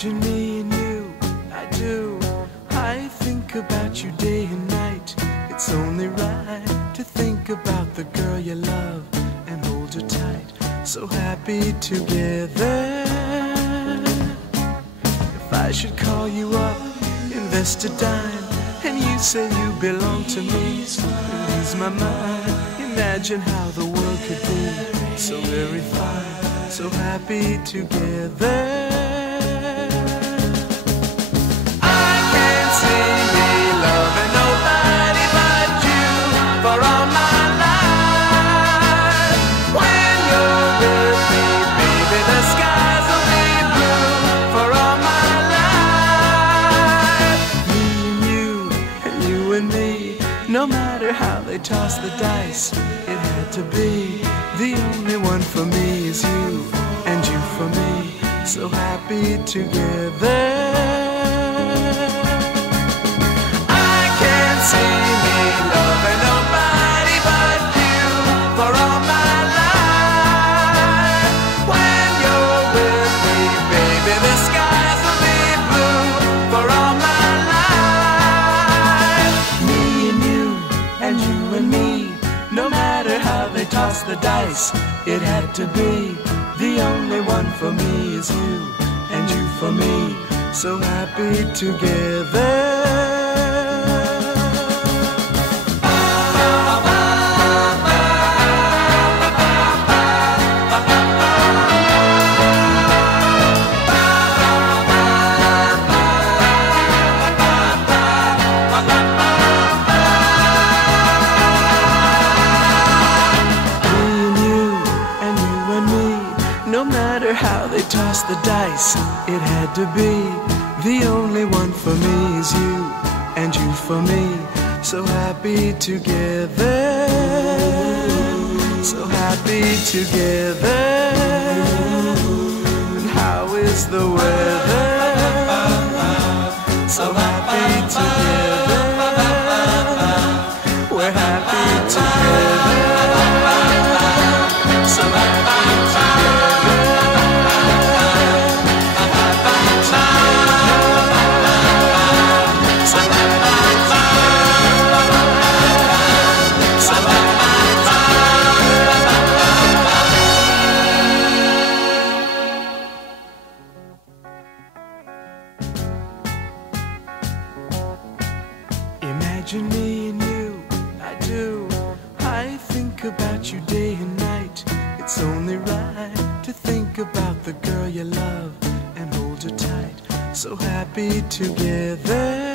Imagine me and you, I do. I think about you day and night. It's only right to think about the girl you love and hold her tight. So happy together. If I should call you up, invest a dime, and you say you belong to me, lose my mind. Imagine how the world could be so very fine, so happy together. No matter how they toss the dice, it had to be. The only one for me is you, and you for me, so happy together. I can't see me loving nobody but you for all my life. When you're with me, baby, the skies will be blue for all my life. No matter how they toss the dice, it had to be. The only one for me is you, and you for me, so happy together. No matter how they toss the dice, it had to be. The only one for me is you, and you for me, so happy together. So happy together. And how is the weather? So happy together. We're happy together. So happy together. Imagine me and you, I do. I think about you day and night. It's only right to think about the girl you love and hold her tight. So happy together.